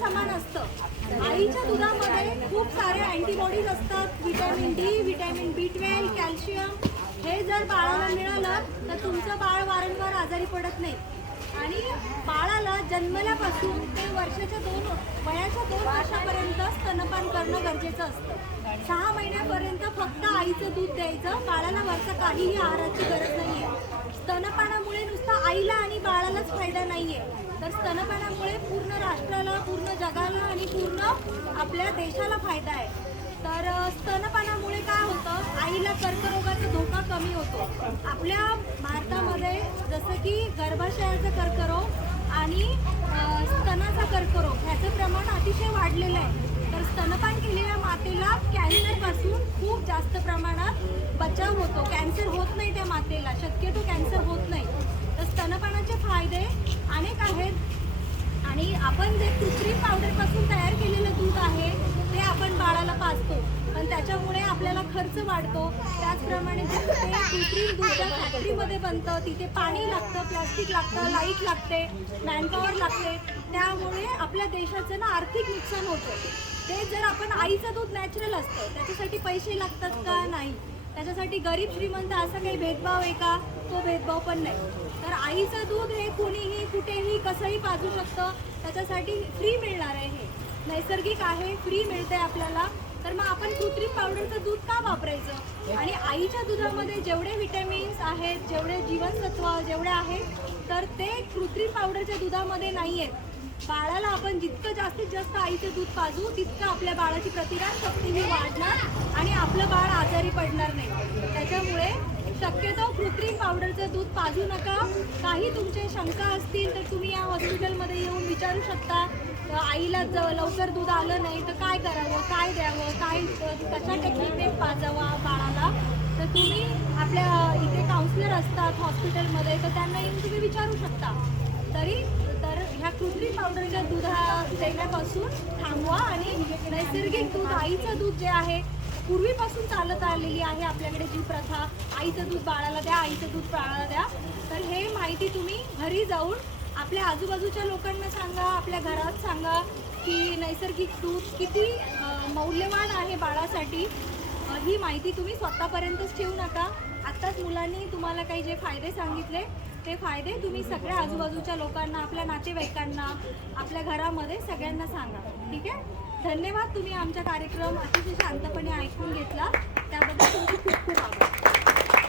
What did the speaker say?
समान असतं। आईच्या दुधामध्ये खूप सारे अँटीबॉडीज असतात, vitamin D, vitamin B12, calcium. हे जर बाळाला मिळालं तर तुमचं बाळ वारंवार आजारी पडत नाही। आणि बाळाला जन्मल्यापासून ते वयाच्या 2 वर्षापर्यंत स्तनपान करणं गरजेचं असतं। 6 महिन्यापर्यंत फक्त आईचं दूध द्यायचं, बाळाला वरचं काहीही आहाराची गरज नाहीये। स्तनपानामुळे नुसतं आईला आणि बाळालाच फायदा नाहीये, तर स्तनपानामुळे पूर्ण राष्ट्राला, पूर्ण जगाला आणि पूर्ण आपल्या देशाला फायदा आहे। तर स्तनपानामुळे काय होतं, आईला कर्करोगाचा धोका कमी होतो। आपल्या भारतामध्ये जसं की गर्भाशयाचा कर्करोग आणि स्तनाचा कर्करोग ह्याचं प्रमाण अतिशय वाढलेलं आहे। तर स्तनपान केलेल्या मातेला कॅन्सरपासून खूप जास्त प्रमाणात बचाव होतो। कॅन्सर होत नाही त्या मातेला, शक्यतो कॅन्सर होत नाही। तर स्तनपानाचे फायदे अनेक आहेत। आणि आपण जे कृत्रिम पावडरपासून तयार केलेलं दूध आहे ते आपण बाळाला पाजतो, पण त्याच्यामुळे आपल्याला खर्च वाढतो। त्याचप्रमाणे जे ते कृत्रिम दूध ज्या फॅक्टरीमध्ये बनतं तिथे पाणी लागतं, प्लास्टिक लागतं, लाईट लागते, मॅनपॉवर लागते, त्यामुळे आपल्या देशाचं ना आर्थिक नुकसान होतं। ते जर आपण आईचं दूध नॅचरल असतं, त्याच्यासाठी पैसे लागतात का? नाही। त्याच्यासाठी गरीब श्रीमंत असा काही भेदभाव आहे का? तो भेदभाव पण नाही। तर आईचं दूध हे कुणीही कुठेही कसंही पाजू शकतं, त्याच्यासाठी फ्री मिळणार आहे, हे नैसर्गिक आहे, फ्री मिळते आपल्याला। तर मग आपण कृत्रिम पावडरचं दूध का वापरायचं? आणि आईच्या दुधामध्ये जेवढे विटॅमिन्स आहेत, जेवढे जीवनसत्व जेवढे आहेत, तर ते कृत्रिम पावडरच्या दुधामध्ये नाही आहेत। बाळाला आपण जितकं जास्तीत जास्त आईचं दूध पाजू तितकं आपल्या बाळाची प्रतिकार शक्ती ही वाढणार आणि आपलं बाळ आजारी पडणार नाही। त्याच्यामुळे शक्यतो कृत्रिम पावडरचं दूध पाजू नका। काही तुमचे शंका असतील तर तुम्ही या हॉस्पिटलमध्ये येऊन विचारू शकता। आईला लवकर दूध आलं नाही तर काय करावं, काय द्यावं, कशा टेक्निकने पाजावं बाळाला, तर तुम्ही आपल्या इथे काउन्सिलर असतात हॉस्पिटलमध्ये, तर त्यांना येऊन तुम्ही विचारू शकता। तर ह्या कृत्रिम पावडरच्या देण्यापासून थांबवा आणि नैसर्गिक दूध, आईचं दूध जे आहे पूर्वीपासून चालत आलेली आहे आपल्याकडे जी प्रथा, आईचं दूध बाळाला द्या, आईचं दूध बाळाला द्या, तर हे माहिती तुम्ही घरी जाऊन आपल्या आजूबाजूच्या लोकांना सांगा, आपल्या घरात सांगा की नैसर्गिक दूध किती मौल्यवान आहे बाळासाठी। ही माहिती तुम्ही स्वतःपर्यंतच ठेवू नका। आत्ताच मुलांनी तुम्हाला काही जे फायदे सांगितले ते फायदे तुम्ही सगळ्या आजूबाजूच्या लोकांना, आपल्या नातेवाईकांना, आपल्या घरामध्ये सगळ्यांना सांगा। ठीक आहे, धन्यवाद। तुम्ही आमचा कार्यक्रम अतिशय शांतपणे ऐकून घेतला, त्याबद्दल तुमचे खूप खूप आभार।